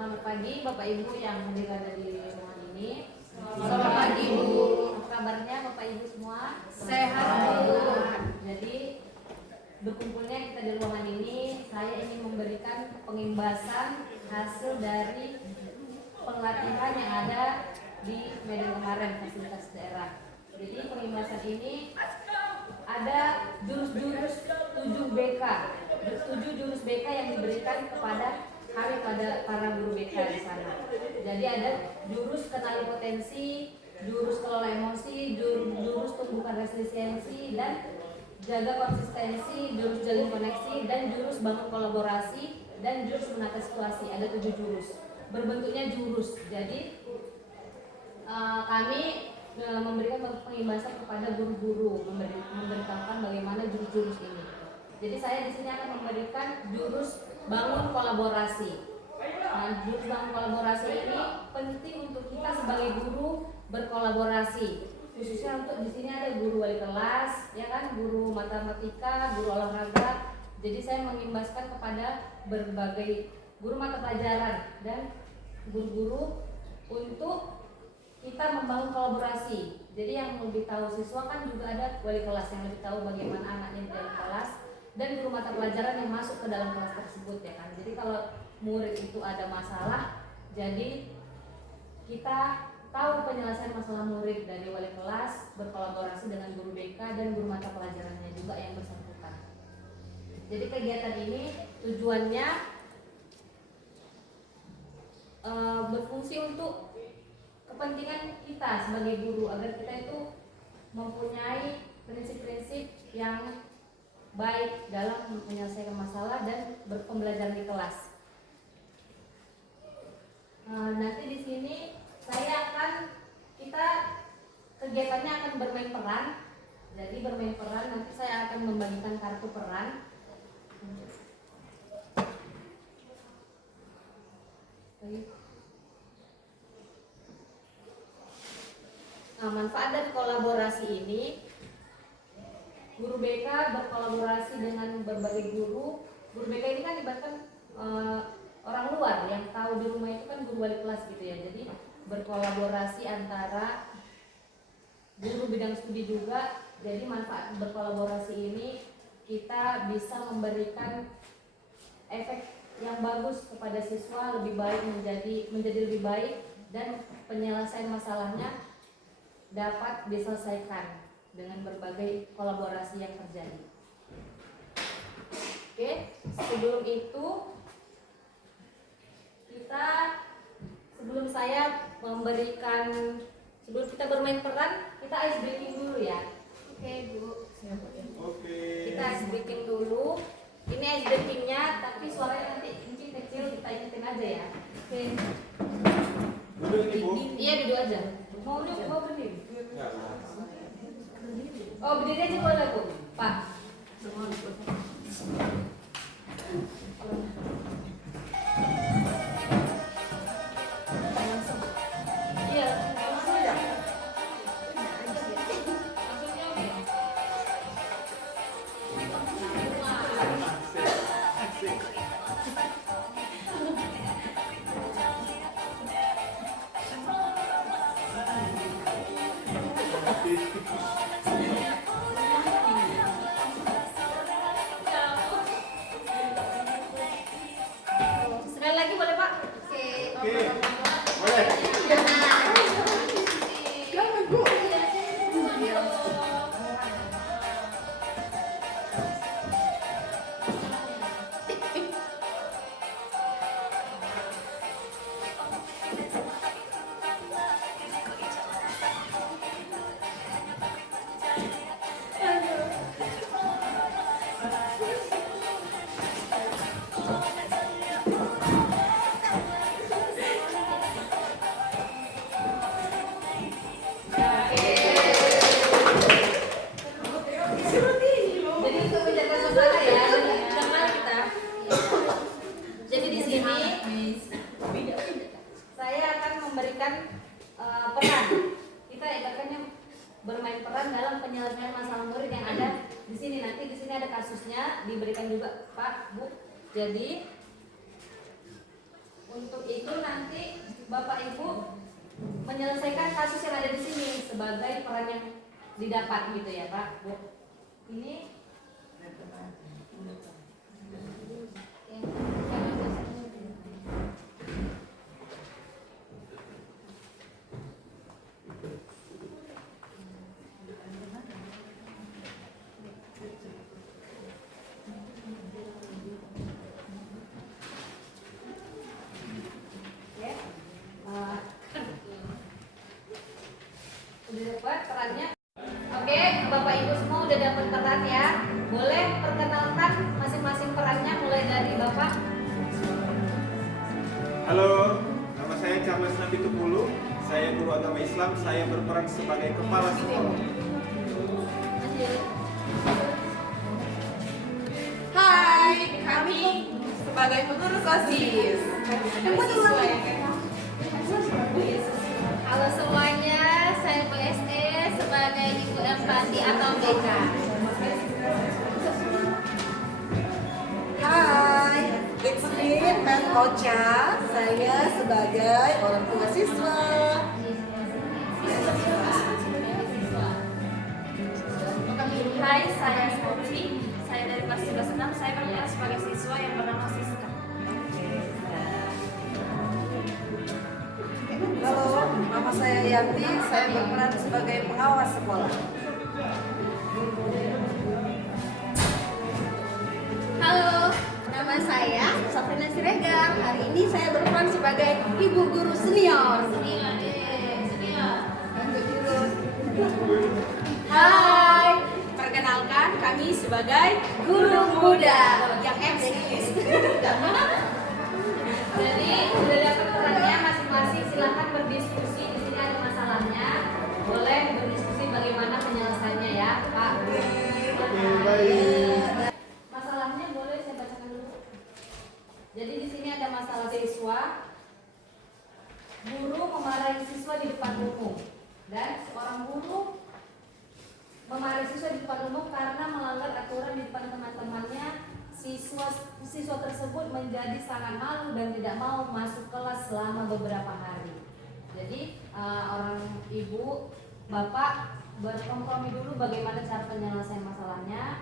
Selamat pagi Bapak Ibu yang hadir ada di ruangan ini. Selamat pagi Bu. Apa kabarnya Bapak Ibu semua? Sehat Bu. Jadi berkumpulnya kita di ruangan ini, saya ingin memberikan pengimbasan hasil dari pelatihan yang ada di Medan kemarin, fasilitas daerah. Jadi pengimbasan ini ada jurus-jurus 7 BK, 7 jurus BK yang diberikan kepada kami pada para guru BK di sana. Jadi ada jurus kenali potensi, jurus kelola emosi, jurus tumbuhkan resiliensi dan jaga konsistensi, jurus jalin koneksi, dan jurus bangun kolaborasi, dan jurus menata situasi. Ada 7 jurus. Berbentuknya jurus. Jadi kami memberikan pengimbasan kepada guru-guru, memberitahukan bagaimana jurus-jurus ini. Jadi saya di sini akan memberikan jurus bangun kolaborasi. Nah, jurus bangun kolaborasi ini penting untuk kita sebagai guru berkolaborasi. Khususnya untuk di sini ada guru wali kelas, ya kan, guru matematika, guru olahraga. Jadi saya mengimbaskan kepada berbagai guru mata pelajaran dan guru-guru untuk kita membangun kolaborasi. Jadi yang lebih tahu siswa kan juga ada wali kelas yang lebih tahu bagaimana anaknya di dalam kelas, dan guru mata pelajaran yang masuk ke dalam kelas tersebut, ya kan. Jadi kalau murid itu ada masalah, jadi kita tahu penyelesaian masalah murid dari wali kelas, berkolaborasi dengan guru BK dan guru mata pelajarannya juga yang bersangkutan. Jadi kegiatan ini tujuannya berfungsi untuk kepentingan kita sebagai guru, agar kita itu mempunyai prinsip-prinsip yang baik dalam menyelesaikan masalah dan berpembelajaran di kelas. Nanti di sini kita kegiatannya akan bermain peran. Jadi bermain peran, nanti saya akan membagikan kartu peran. Manfaat dari kolaborasi ini, guru BK berkolaborasi dengan berbagai guru. Guru BK ini kan ibaratkan orang luar yang tahu di rumah itu kan guru wali kelas gitu ya. Jadi berkolaborasi antara guru bidang studi juga. Jadi manfaat berkolaborasi ini, kita bisa memberikan efek yang bagus kepada siswa, lebih baik menjadi lebih baik, dan penyelesaian masalahnya dapat diselesaikan dengan berbagai kolaborasi yang terjadi. Oke, sebelum itu sebelum kita bermain peran, kita ice breaking dulu ya. Oke Bu. Oke. Kita ice breaking dulu. Ini ice breakingnya, tapi suaranya nanti mungkin kecil, kita ingetin aja ya. Oke. Duduk nih Bu. Iya, duduk aja. Mau berdiri? Enggak. Oh, berdiri aja boleh Bu. Pak. Iya, langsung aja. Sekali lagi boleh Pak? Oke. Boleh. Jangan Bu. Jadi untuk menjaga suasana ya, jangan kita. Jadi di sini saya akan memberikan peran. Kita ibaratnya bermain peran dalam penyelesaian masalah murid yang ada di sini. Nanti di sini ada kasusnya, diberikan juga Pak, Bu. Jadi Untuk itu nanti Bapak Ibu menyelesaikan kasus yang ada di sini sebagai peran yang didapat gitu ya Pak Bu. Ini udah dapat perannya. Oke, Bapak Ibu semua udah dapat peran ya. Boleh perkenalkan masing-masing perannya mulai dari Bapak. Halo, nama saya Charles Nabi Tupulu. Saya guru agama Islam. Saya berperan sebagai kepala sekolah. Hai, kami sebagai pengurus OSIS. Halo semuanya, saya Bu SD sebagai Ibu Empati atau BK. Hai, it's me, Mbak Ocha. Saya sebagai orang tua siswa. Hai, saya Sophie. Saya dari kelas 11 saya berperan sebagai siswa yang bernama Siska. Halo, nama saya Yanti. Saya berperan sebagai pengawas sekolah. Halo, nama saya Safrina Siregar. Hari ini saya berperan sebagai Ibu Guru Senior. Hai, perkenalkan kami sebagai Guru Muda yang eksis. Jadi udah dapat perannya masing-masing, silahkan berdiskusi. Di sini ada masalahnya, boleh berdiskusi bagaimana penyelesaiannya ya Pak. Oke, baik. Masalahnya boleh saya bacakan dulu. Jadi di sini ada masalah siswa. Guru memarahi siswa di depan umum dan seorang guru memarahi siswa di depan umum karena melanggar aturan di depan teman-temannya. Siswa tersebut menjadi sangat malu dan tidak mau masuk kelas selama beberapa hari. Jadi orang ibu, bapak berkompromi dulu bagaimana cara penyelesaian masalahnya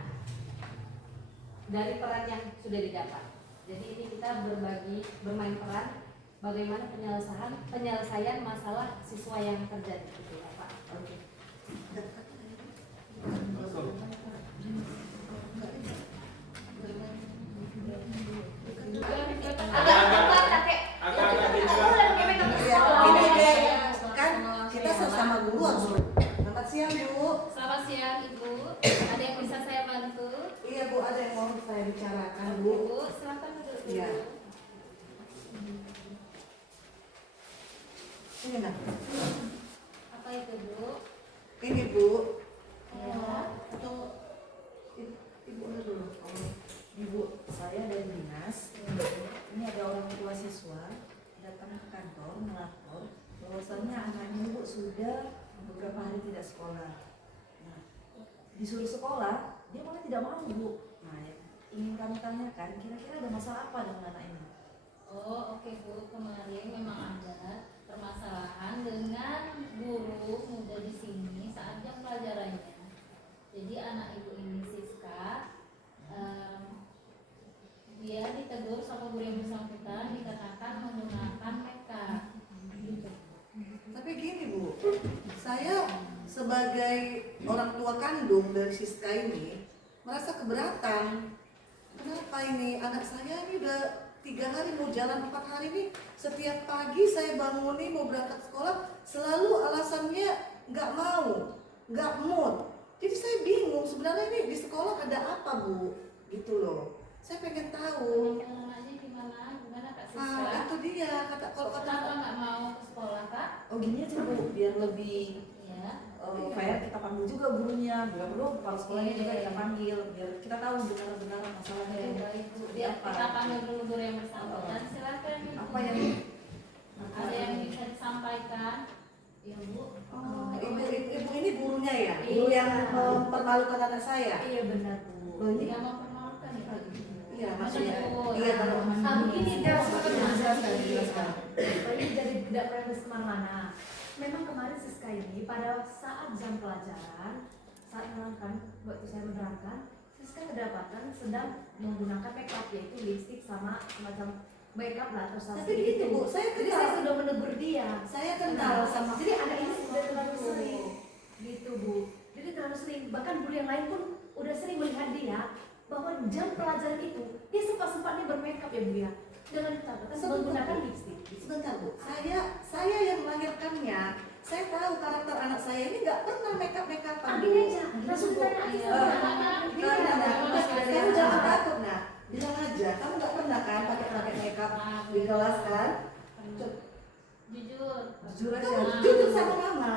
dari peran yang sudah didapat. Jadi ini kita bermain peran bagaimana penyelesaian masalah siswa yang terjadi gitu ya Pak. Oke. Ini deh, kan kita sesama guru harus. Selamat siang Bu. Selamat siang Ibu. Ada yang bisa saya bantu? Iya Bu, ada yang mau saya bicarakan Bu. Bu, silakan duduk dulu. Iya. Ini nak. Apa itu Bu? Ini Bu. Ya. Atau ibu dulu. Oh, Ibu, saya dari dinas. Ini ada orang tua siswa datang ke kantor melapor bahwasannya anaknya ibu sudah beberapa hari tidak sekolah. Nah, disuruh sekolah, dia malah tidak mau Bu. Nah, ingin kami tanyakan, kira-kira ada masalah apa dengan anak ini? Oh, oke Bu. Kemarin memang ada permasalahan dengan guru muda di sini saat jam pelajarannya. Jadi anak ibu ini Siska, dia ditegur sama guru yang bersangkutan dikarenakan menggunakan makeup. Gitu. tapi gini Bu, saya sebagai orang tua kandung dari Siska ini merasa keberatan. Kenapa ini anak saya ini udah 3 hari mau jalan 4 hari ini, setiap pagi saya bangun nih mau berangkat sekolah selalu alasannya nggak mau, nggak mood. Jadi saya bingung sebenarnya ini di sekolah ada apa Bu, gitu loh. Saya pengen tahu. Anaknya gimana Kak Siska? Itu dia kalau Kenapa kata nggak mau ke sekolah Kak? Oh gini aja Bu, biar lebih Ya. fair, kita panggil juga gurunya, bila perlu kepala sekolahnya juga kita panggil, biar kita tahu benar-benar masalahnya Oke, itu baik Bu. seperti apa. Kita panggil dulu guru yang bersangkutan. Silakan. Apa yang Ada yang bisa disampaikan? Ya Bu. Oh, ibu ini gurunya ya? Guru yang mempermalukan anak saya? Iya benar Bu. Oh, ini? Tidak mempermalukan ya Pak. Iya, maksudnya. Menegur. Iya, kalau Begini Tidak, Kak, jelaskan. ini jadi tidak pernah kemana-mana. Memang kemarin Siska ini pada saat jam pelajaran, saat menerangkan, waktu saya menerangkan, Siska kedapatan sedang menggunakan makeup, yaitu lipstick sama semacam makeup lah atau Tapi sunscreen gitu, itu. Bu, saya Jadi kenal. saya sudah menegur dia. Saya kenal sama Jadi anak ini sudah terlalu sering, gitu Bu. Jadi terlalu sering. Bahkan guru yang lain pun udah sering melihat dia bahwa jam pelajaran itu dia sempat-sempatnya bermakeup ya Bu ya, dengan catatan menggunakan lipstick. Sebentar Bu, saya yang melahirkannya, saya tahu karakter anak saya ini nggak pernah makeup-makeupan. Ambil aja, langsung ditanya aja Iya. sama anak. Gimana nak? Kamu jangan takut nak, bilang aja. Kamu nggak pernah kan pakai makeup di kelas kan? Jujur. Jujur aja. Kamu jujur sama mama.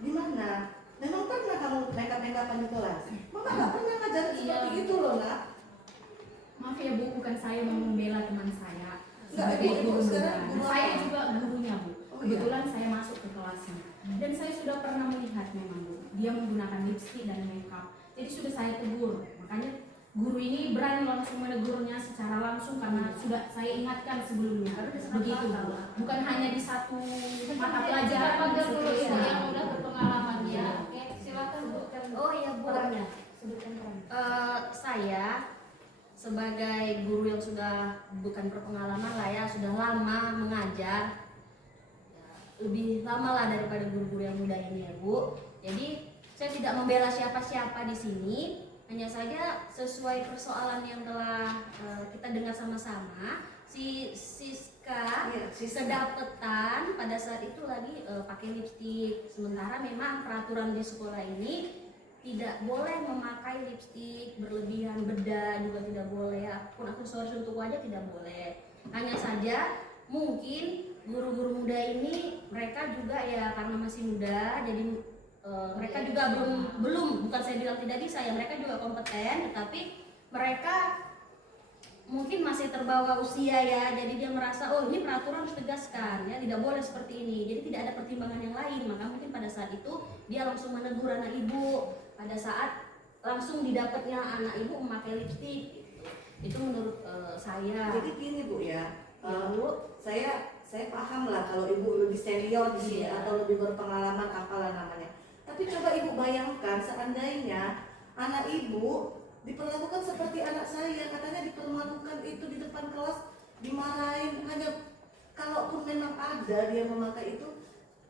Gimana? Memang pernah kamu makeup-makeupan di kelas? Mama nggak pernah ngajarin Iya. seperti itu loh nak. Maaf ya Bu, bukan saya mau membela teman saya Enggak, sebagai Ibu, guru sekarang muda. guru Saya apa? juga gurunya Bu. Oh, Kebetulan saya masuk ke kelasnya dan saya sudah pernah melihat memang Bu, dia menggunakan lipstick dan makeup. Jadi sudah saya tegur. Makanya guru ini berani langsung menegurnya secara langsung karena sudah saya ingatkan sebelumnya. Begitu Bu. Bukan hanya di satu mata pelajaran. Panggil di dulu seterusnya. ibu yang udah berpengalaman ya. Oke, silakan Bu. Oh iya Bu. Perannya. Sebutkan perannya. Saya sebagai guru yang sudah bukan berpengalaman lah ya, sudah lama mengajar, ya, lebih lama lah daripada guru-guru yang muda ini ya Bu. Jadi saya tidak membela siapa-siapa di sini, hanya saja sesuai persoalan yang telah kita dengar sama-sama, si Siska Iya, Siska. sedapetan pada saat itu lagi pakai lipstik. Sementara memang peraturan di sekolah ini tidak boleh memakai lipstik berlebihan, bedah juga tidak boleh, aksesoris untuk wajah tidak boleh. Hanya saja mungkin guru-guru muda ini mereka juga ya karena masih muda, jadi mereka juga belum bukan saya bilang tidak bisa ya, mereka juga kompeten, tetapi mereka mungkin masih terbawa usia ya, jadi dia merasa oh ini peraturan harus tegaskan ya, tidak boleh seperti ini, jadi tidak ada pertimbangan yang lain. Maka mungkin pada saat itu dia langsung menegur anak ibu pada saat langsung didapatnya anak ibu memakai lipstik gitu. Itu menurut saya. Jadi gini Bu ya, Ya. Bu, saya paham lah kalau ibu lebih senior di sini Iya. atau lebih berpengalaman apalah namanya. Tapi coba ibu bayangkan seandainya anak ibu diperlakukan seperti anak saya, katanya dipermalukan itu di depan kelas, dimarahin. Hanya kalaupun memang ada dia memakai itu,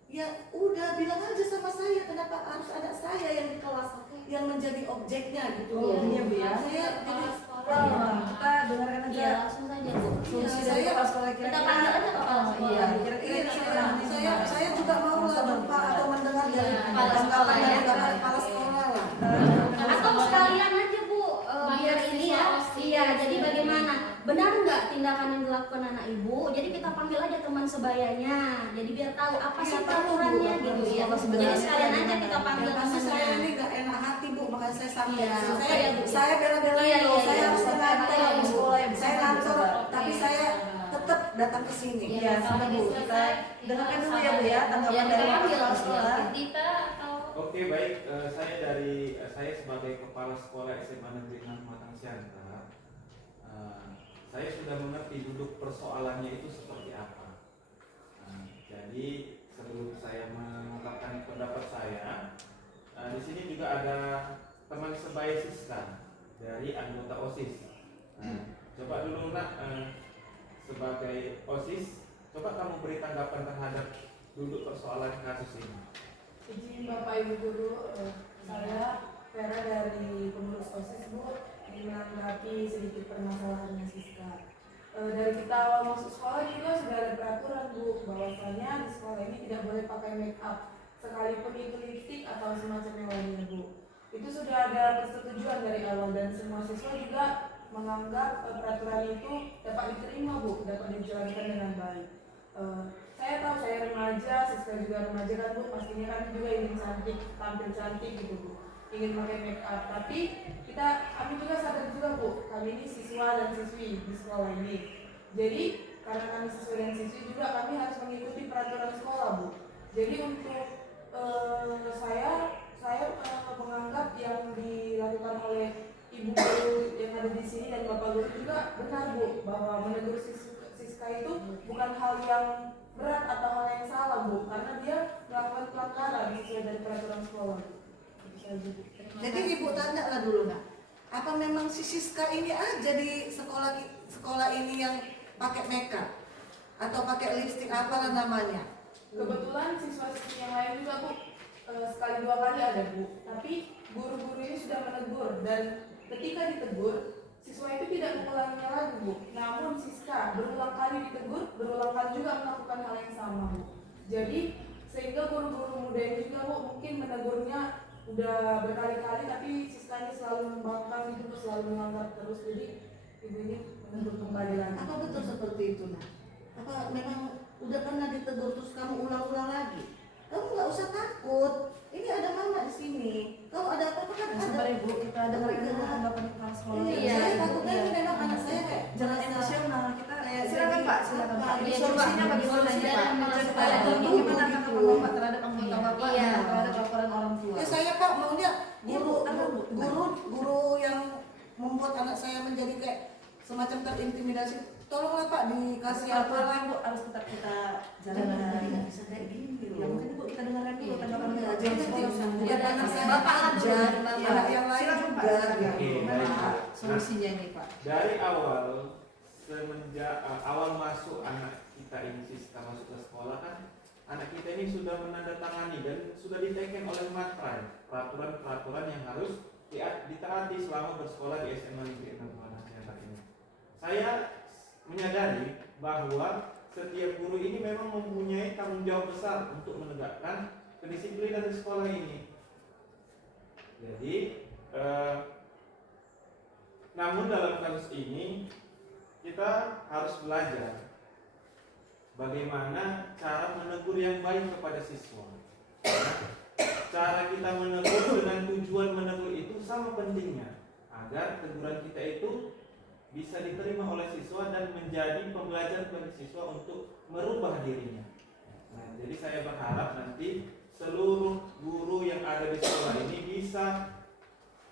ya udah bilang aja sama saya, kenapa harus anak saya yang di kelas yang menjadi objeknya gitu loh. Iya, Bu, ya. Saya jadi Kepala sekolah. Kita dengarkan aja. Iya, langsung saja Bu. Fungsi Iya, dari saya- kepala sekolah Kita kira-kira. panggil aja kepala Oh, sekolah. iya, kira-kira Iya, ini saya, nanti saya juga mau lah berpak atau mendengar dari Iya, kepala sekolah tanggapan dari ya. bapak kepala sekolah lah. Atau sekalian aja Bu, biar Panggil ini ya. siswa OSIS. Iya, jadi bagaimana? Benar nggak tindakan yang dilakukan anak ibu? Jadi kita panggil aja teman sebayanya. Jadi biar tahu apa sih Iya, tahu, peraturannya Bu. gitu ya. Apa Jadi sebenarnya sekalian aja kita panggil Yang pasti saya temannya. ini gak enak hati Bu, makanya saya sampai Iya, sini. iya, Bu. Saya bela-belain Iya, loh, iya, saya iya. harus mengantor Iya, Bu. sekolah yang Saya bisa ngantor, juga. tapi saya tetap datang ke sini. Iya, sama Bu. Kita dengarkan dulu ya Bu ya, tanggapan Ya, dari kita panggil. kepala sekolah. Dita atau Oke baik, saya sebagai kepala sekolah SMA Negeri 6 Matang Siantar, saya sudah mengerti duduk persoalannya itu seperti apa. Jadi sebelum saya mengungkapkan pendapat saya, di sini juga ada teman sebaya Siska dari anggota OSIS. Coba dulu nak, sebagai OSIS, coba kamu beri tanggapan terhadap duduk persoalan kasus ini. Izin Bapak Ibu Guru, saya Vera dari pengurus OSIS Bu, ingin menanggapi sedikit permasalahannya Siska. Dari kita awal masuk sekolah juga sudah ada peraturan Bu, bahwasanya di sekolah ini tidak boleh pakai make up, sekalipun itu lipstick atau semacam yang lainnya Bu. Itu sudah ada persetujuan dari awal dan semua siswa juga menganggap peraturan itu dapat diterima Bu, dapat dijalankan dengan baik. Saya tahu saya remaja, Siska juga remaja kan Bu, pastinya kan juga ingin cantik, tampil cantik gitu Bu, ingin pakai make up. Tapi kami juga sadar juga Bu, kami ini siswa dan siswi di sekolah ini. Jadi karena kami siswa dan siswi juga kami harus mengikuti peraturan sekolah Bu. Jadi untuk saya menganggap yang dilakukan oleh ibu guru yang ada di sini dan bapak guru juga juga benar Bu, bahwa menegur Siska itu bukan hal yang berat atau hal yang salah Bu, karena dia melakukan pelanggaran sesuai dari peraturan sekolah. Itu saja, Bu. Jadi ibu tanya lah dulu nak, apa memang si Siska ini aja di sekolah ini yang pakai makeup atau pakai lipstick apalah namanya? Kebetulan siswa-siswi yang lain juga Bu, sekali dua kali ada Bu, tapi guru-guru ini sudah menegur, dan ketika ditegur siswa itu tidak mengulanginya lagi Bu. Namun Siska berulang kali ditegur, berulang kali juga melakukan hal yang sama Bu. Jadi sehingga guru-guru muda ini juga Bu mungkin menegurnya udah berkali-kali, tapi Siska ini selalu membangkang gitu, selalu melanggar terus. Jadi ibu ini menegur kembali lagi. Apa betul seperti itu nak? Apa memang udah pernah ditegur terus kamu ulang-ulang lagi? Kamu nggak usah takut. Ini ada mama di sini. Kalau ada apa-apa kan ada. Sabar Ibu, kita dengarkan dulu tanggapan kepala sekolah. Iya, saya takutnya ini memang anak saya kayak Jangan merasa- emosional, kita kayak silakan jadi Pak, silakan apa, Pak. Ini iya, solusinya coba. bagaimana ini Pak? Solusinya Bagaimana tanggapan Bapak terhadap anggota Iya. Bapak Iya. dan terhadap laporan orang tua? Ya saya Pak maunya Iya, Bu, tenang, Bu. guru yang membuat anak saya menjadi kayak semacam terintimidasi. Tolonglah Pak dikasih apa lah. Laporan Bu harus tetap kita Jangan jalankan. bisa kayak gini Ya loh. mungkin Bu kita dengarkan dulu tanggapan Iya, Bapak. jadi nanti biar anak saya Bapak lah dulu, aja, Bapak. anak yang lain Silakan, Pak. juga. Silakan. Oke, baik. Pak, solusinya ini Pak. Dari awal semenjak awal masuk anak kita ini Siska masuk ke sekolah kan, anak kita ini sudah menandatangani dan sudah diteken oleh Matrai peraturan-peraturan yang harus ditaati selama bersekolah di SMA Negeri 6 Pemalang ini. Saya menyadari bahwa setiap guru ini memang mempunyai tanggung jawab besar untuk menegakkan kedisiplinan di sekolah ini. Jadi namun dalam kasus ini kita harus belajar bagaimana cara menegur yang baik kepada siswa. Cara kita menegur dengan tujuan menegur itu sama pentingnya agar teguran kita itu bisa diterima oleh siswa dan menjadi pembelajaran bagi siswa untuk merubah dirinya. Nah, jadi saya berharap nanti seluruh guru yang ada di sekolah ini bisa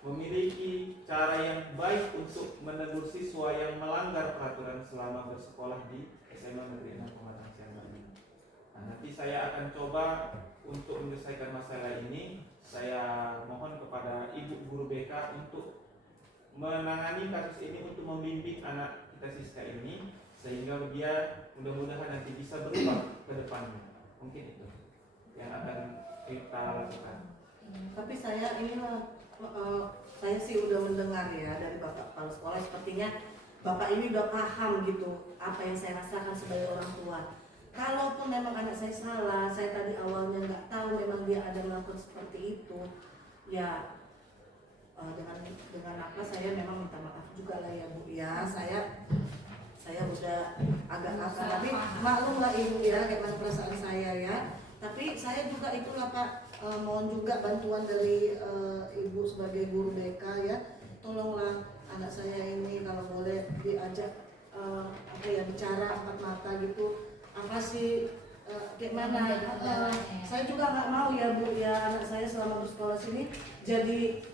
memiliki cara yang baik untuk menegur siswa yang melanggar peraturan selama bersekolah di SMA Negeri 6 Pematang Siantar ini. Nah, nanti saya akan coba untuk menyelesaikan masalah ini. Saya mohon kepada Ibu Guru BK untuk menangani kasus ini untuk membimbing anak kita Siska ini sehingga dia mudah-mudahan nanti bisa berubah ke depannya. Mungkin itu yang akan kita lakukan. Tapi saya inilah saya sih udah mendengar ya dari Bapak Kepala Sekolah, sepertinya Bapak ini udah paham gitu apa yang saya rasakan sebagai orang tua. Kalaupun memang anak saya salah, saya tadi awalnya nggak tahu memang dia ada melakukan seperti itu, ya dengan apa saya memang minta maaf juga lah ya Bu ya. Saya udah agak kasar, tapi maklum lah Ibu ya kayak perasaan saya ya. Tapi saya juga itulah Pak, mohon juga bantuan dari Ibu sebagai guru BK ya. Tolonglah anak saya ini kalau boleh diajak bicara empat mata gitu. Apa sih gimana? Saya juga nggak mau ya Bu ya anak saya selama bersekolah sini jadi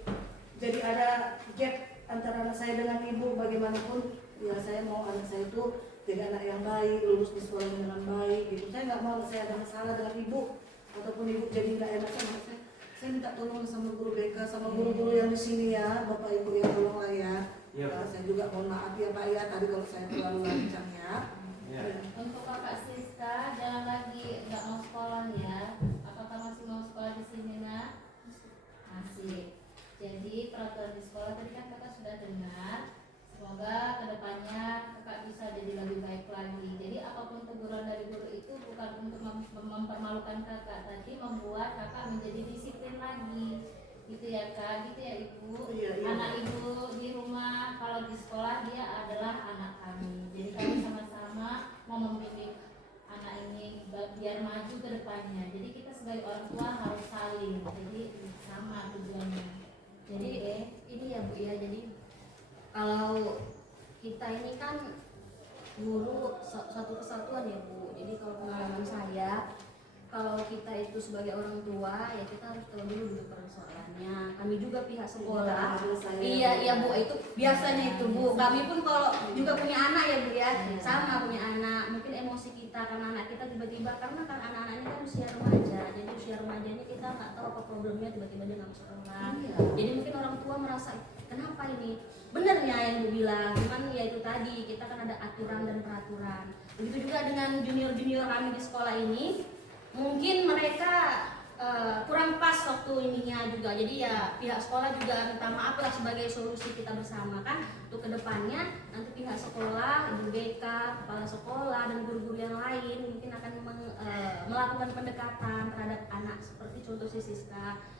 ada gap antara anak saya dengan ibu. Bagaimanapun ya saya mau anak saya itu jadi anak yang baik, lulus di sekolah dengan baik gitu. Saya nggak mau saya ada masalah dengan ibu ataupun ibu jadi nggak enak sama saya. Saya minta tolong sama guru BK, sama guru-guru yang di sini ya, Bapak Ibu ya, tolonglah ya. Iya, Saya juga mohon maaf ya Pak ya tadi kalau saya terlalu lancang ya. Ya. Untuk Kakak Siska, jangan lagi nggak mau sekolah ya. Apakah masih mau sekolah di sini nak? Masih. Jadi peraturan di sekolah tadi kan kakak sudah dengar. Semoga kedepannya kakak bisa jadi lebih baik lagi. Jadi apapun teguran dari guru itu bukan untuk mempermalukan kakak, tadi membuat kakak menjadi disiplin lagi. Gitu ya Kak, gitu ya Ibu. Iya. Anak Ibu di rumah, kalau di sekolah dia adalah anak kami. Jadi kami sama-sama mau membimbing anak ini biar maju ke depannya. Jadi kita sebagai orang tua harus saling. Jadi sama tujuannya. Jadi ini ya Bu ya, jadi kalau kita ini kan guru satu kesatuan ya Bu. Jadi kalau pengalaman saya, kalau kita itu sebagai orang tua ya kita harus tahu dulu duduk persoalannya. Kami juga pihak sekolah. Iya Bu, itu biasanya itu Bu. Kami pun kalau juga punya anak ya Bu ya, sama punya anak. Mungkin emosi kita karena anak kita tiba-tiba karena kan anak-anak ini kan usia remaja. Jadi usia remajanya kita nggak tahu apa problemnya tiba-tiba dia nggak masuk sekolah. Jadi mungkin orang tua merasa kenapa ini? Bener ya yang Bu bilang, cuman ya itu tadi kita kan ada aturan dan peraturan. Begitu juga dengan junior-junior kami di sekolah ini, mungkin mereka kurang pas waktu ininya juga. Jadi ya pihak sekolah juga minta maaf lah sebagai solusi kita bersama kan untuk kedepannya nanti pihak sekolah, ibu BK, kepala sekolah dan guru-guru yang lain mungkin akan melakukan pendekatan terhadap anak seperti contoh si Siska.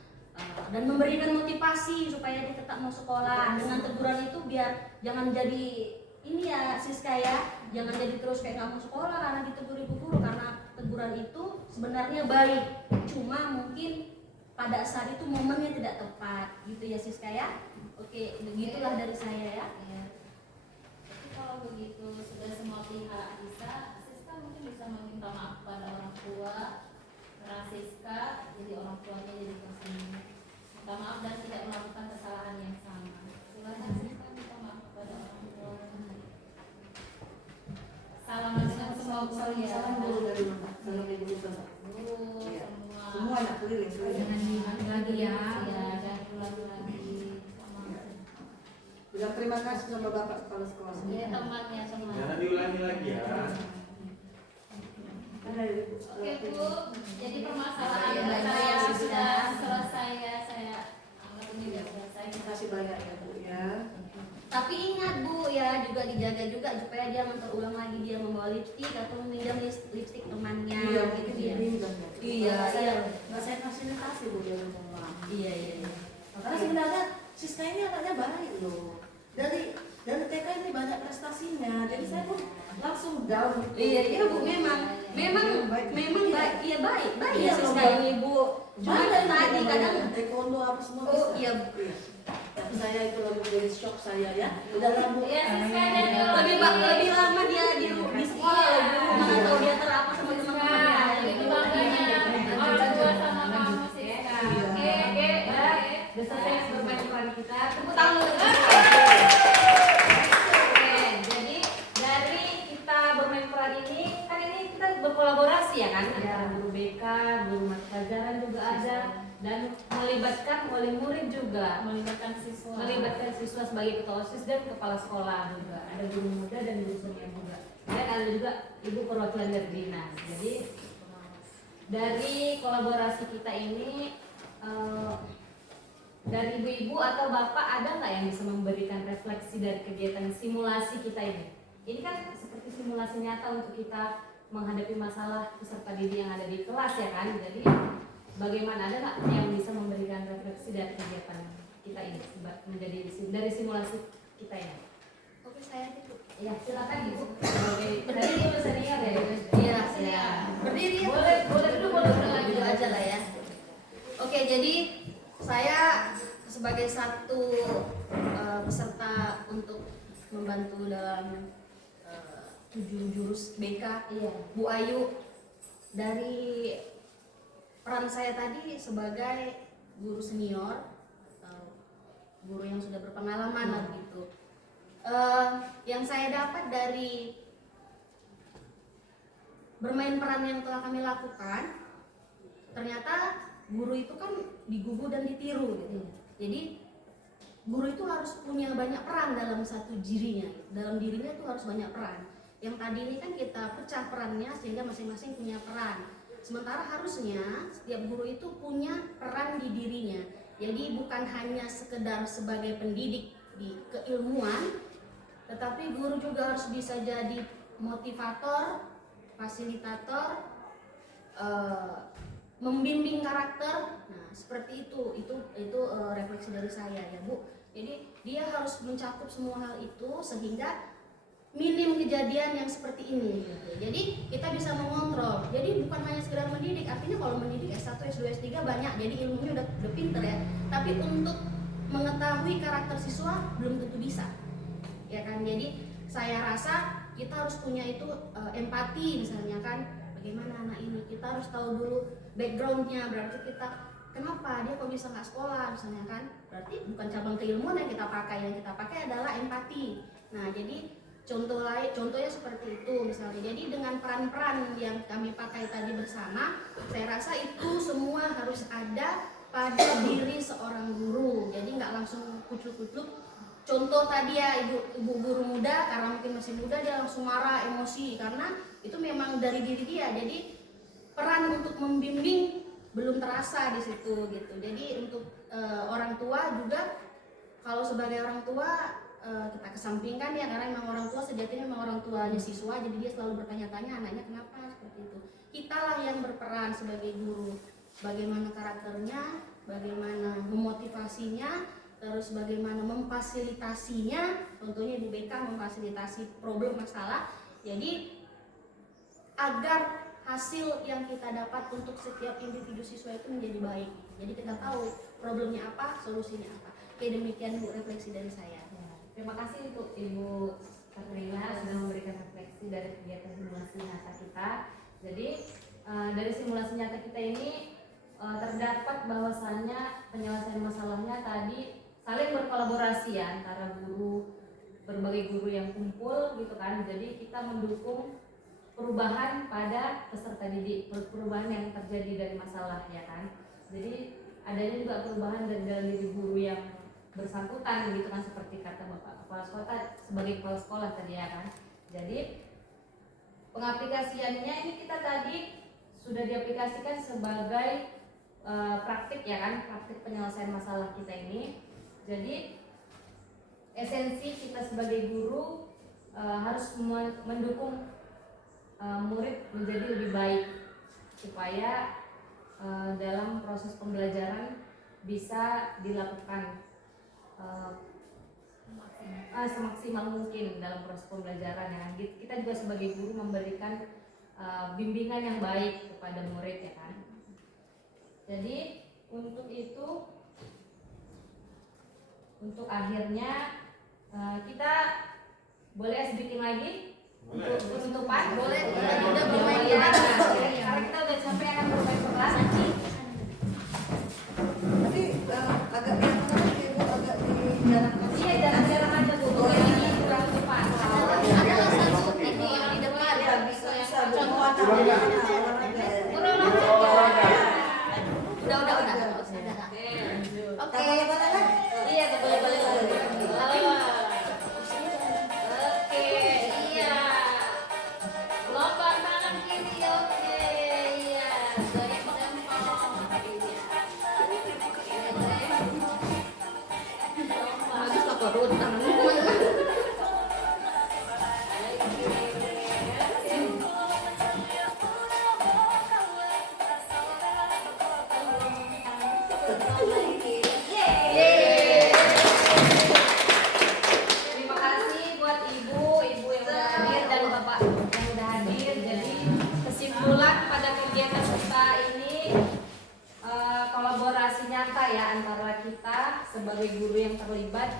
Dan memberikan motivasi supaya dia tetap mau sekolah. Dengan teguran itu biar jangan jadi ini ya Siska ya, jangan jadi terus kayak nggak mau sekolah karena ditegur ibu guru, karena teguran itu sebenarnya baik, cuma mungkin pada saat itu momennya tidak tepat gitu ya Siska ya. Oke, begitulah dari saya ya. Tapi kalau begitu sudah semua pihak bisa, Siska mungkin bisa meminta maaf kepada orang tua. Karena Siska jadi orang tuanya jadi tersinggung. Minta maaf dan tidak melakukan kesalahan yang sama. Silakan Siska minta maaf kepada orang tua. Salam dengan semua guru ya. Salam dulu dari mana? Salam ibu guru. Guru Iya. semua. Semua anak keliling. Jangan diulangi lagi ya. Ya, jangan ulangi lagi. Sama. Bilang terima kasih sama Bapak Kepala Sekolah. Ya temannya semua. Jangan diulangi lagi ya. Oke Bu, jadi permasalahan Ya, baik, saya baik, sudah Siska. selesai ya, saya anggap ini sudah selesai. Terima kasih banyak ya Bu ya. Tapi ingat Bu ya, juga dijaga juga supaya dia terulang lagi dia membawa lipstik atau meminjam lipstik temannya Iya, gitu mungkin ya. dipinjam ya. Iya, saya iya. nggak saya fasilitasi Bu dari rumah. Iya, iya. Karena sebenarnya Siska ini anaknya baik loh. Dari TK ini banyak prestasinya. Jadi saya pun langsung down. Gitu. Iya, iya Bu, memang baik, iya baik Iya, ya Siska baik. ini Bu. Cuma Cuma dari tadi kadang taekwondo apa semua oh bisa. iya Tapi saya itu lebih dari shock saya ya. Udah lah Bu. Ya Siska dan lebih lama dia di sekolah loh Bu, mana tahu dia terapa sama teman-temannya. Begitu bangganya orang tua sama kamu Siska. Oke, ya. Udah selesai bermain peran kita. Tepuk tangan dulu. Oke, jadi dari kita bermain peran ini, kan ini kita berkolaborasi ya kan, antara guru BK, guru mata pelajaran juga ada, dan melibatkan wali murid juga, Melibatkan siswa. melibatkan siswa sebagai ketua OSIS dan kepala sekolah juga, ada guru muda dan guru senior juga, dan ada juga ibu perwakilan dari dinas. Jadi dari kolaborasi kita ini dari ibu-ibu atau bapak ada nggak yang bisa memberikan refleksi dari kegiatan simulasi kita ini? Ini kan seperti simulasi nyata untuk kita menghadapi masalah peserta didik yang ada di kelas ya kan. Jadi bagaimana, ada nggak yang bisa memberikan refleksi dari kegiatan kita ini menjadi dari simulasi kita ini? Oke, saya itu. Ya silakan ibu. Berdiri dulu senior ya. Iya, ya. Berdiri ya. Boleh dulu Dulu aja lah ya. Oke, jadi saya sebagai satu peserta untuk membantu dalam 7 jurus BK, Iya. Bu Ayu, dari peran saya tadi sebagai guru senior, guru yang sudah berpengalaman lah gitu. Yang saya dapat dari bermain peran yang telah kami lakukan, ternyata guru itu kan digugu dan ditiru gitu. Jadi guru itu harus punya banyak peran dalam satu dirinya, dalam dirinya itu harus banyak peran. Yang tadi ini kan kita pecah perannya sehingga masing-masing punya peran. Sementara harusnya setiap guru itu punya peran di dirinya. Jadi bukan hanya sekedar sebagai pendidik di keilmuan, tetapi guru juga harus bisa jadi motivator, fasilitator, membimbing karakter. Nah, seperti itu refleksi dari saya ya Bu. Jadi dia harus mencakup semua hal itu sehingga minim kejadian yang seperti ini gitu. Jadi kita bisa mengontrol. Jadi bukan hanya sekedar mendidik, artinya kalau mendidik S1, S2, S3 banyak, jadi ilmunya udah pinter ya. Tapi untuk mengetahui karakter siswa belum tentu bisa. Ya kan? Jadi saya rasa kita harus punya itu empati misalnya kan. bagaimana anak ini. Kita harus tahu dulu backgroundnya, berarti kita kenapa dia kok bisa nggak sekolah misalnya kan, berarti bukan cabang keilmuan yang kita pakai adalah empati. Nah jadi contohnya seperti itu misalnya. Jadi dengan peran-peran yang kami pakai tadi bersama, saya rasa itu semua harus ada pada diri seorang guru. Jadi nggak langsung kucuk-kucuk. Contoh tadi ya ibu guru muda, karena mungkin masih muda dia langsung marah, emosi, karena itu memang dari diri dia. Jadi peran untuk membimbing belum terasa di situ gitu. Jadi untuk orang tua juga, kalau sebagai orang tua kita kesampingkan ya, karena memang orang tua sejatinya memang orang tuanya siswa, jadi dia selalu bertanya-tanya anaknya kenapa seperti itu. Kitalah yang berperan sebagai guru, bagaimana karakternya, bagaimana memotivasinya, terus bagaimana memfasilitasinya. Contohnya Ibu BK memfasilitasi problem masalah. Jadi agar hasil yang kita dapat untuk setiap individu siswa itu menjadi baik. Jadi kita tahu problemnya apa, solusinya apa. Oke, demikian Bu refleksi dari saya. Terima kasih untuk Ibu Katrina sudah memberikan refleksi dari kegiatan simulasi nyata kita. Jadi dari simulasi nyata kita ini terdapat bahwasannya penyelesaian masalahnya tadi saling berkolaborasi ya antara guru, berbagai guru yang kumpul gitu kan. Jadi kita mendukung perubahan pada peserta didik, perubahan yang terjadi dari masalah ya kan. Jadi adanya juga perubahan dari dalam diri guru yang bersangkutan gitu kan, seperti kata Bapak Kepala Sekolah sebagai kepala sekolah tadi ya kan. Jadi pengaplikasiannya ini kita tadi sudah diaplikasikan sebagai praktik ya kan, praktik penyelesaian masalah kita ini. Jadi esensi kita sebagai guru harus mendukung murid menjadi lebih baik supaya dalam proses pembelajaran bisa dilakukan semaksimal mungkin dalam proses pembelajaran ya kan. Kita juga sebagai guru memberikan bimbingan yang baik kepada murid ya kan. Jadi untuk itu, untuk akhirnya kita boleh sedikit lagi untuk penutupan, boleh kita juga bermain peran karena kita udah sampai akan bermain peran. Tapi agak di mana lagi Bu? Agak di jarang. Iya, jarang-jarang aja Bu, pokoknya ini kurang tepat. Ada satu ini yang di depan Ya bisa contoh olahraga. udah. Oke. Mana lagi? Iya, boleh lagi. Oke, iya. Lompat tangan kiri, oke, iya. Dari bagus lah kok tanganmu. Terima kasih buat ibu yang udah hadir dan bapak yang udah hadir. Jadi kesimpulan pada kegiatan kita ini kolaborasi nyata ya antara kita sebagai guru yang terlibat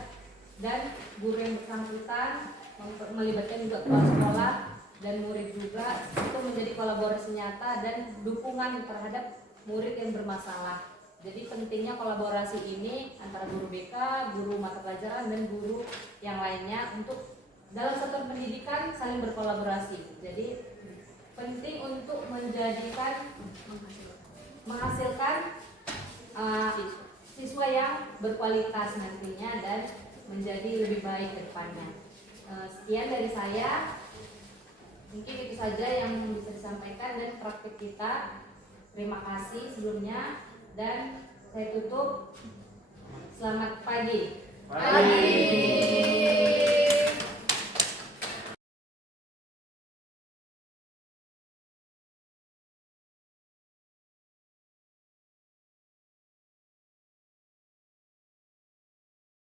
dan guru yang bersangkutan, melibatkan juga kepala sekolah dan murid juga, itu menjadi kolaborasi nyata dan dukungan terhadap murid yang bermasalah. Jadi pentingnya kolaborasi ini antara guru BK, guru mata pelajaran dan guru yang lainnya untuk dalam sektor pendidikan saling berkolaborasi. Jadi penting untuk menghasilkan siswa yang berkualitas nantinya dan menjadi lebih baik ke depannya. Sekian dari saya. Mungkin itu saja yang bisa disampaikan dan praktik kita. Terima kasih sebelumnya. Dan saya tutup. Selamat pagi. Pagi.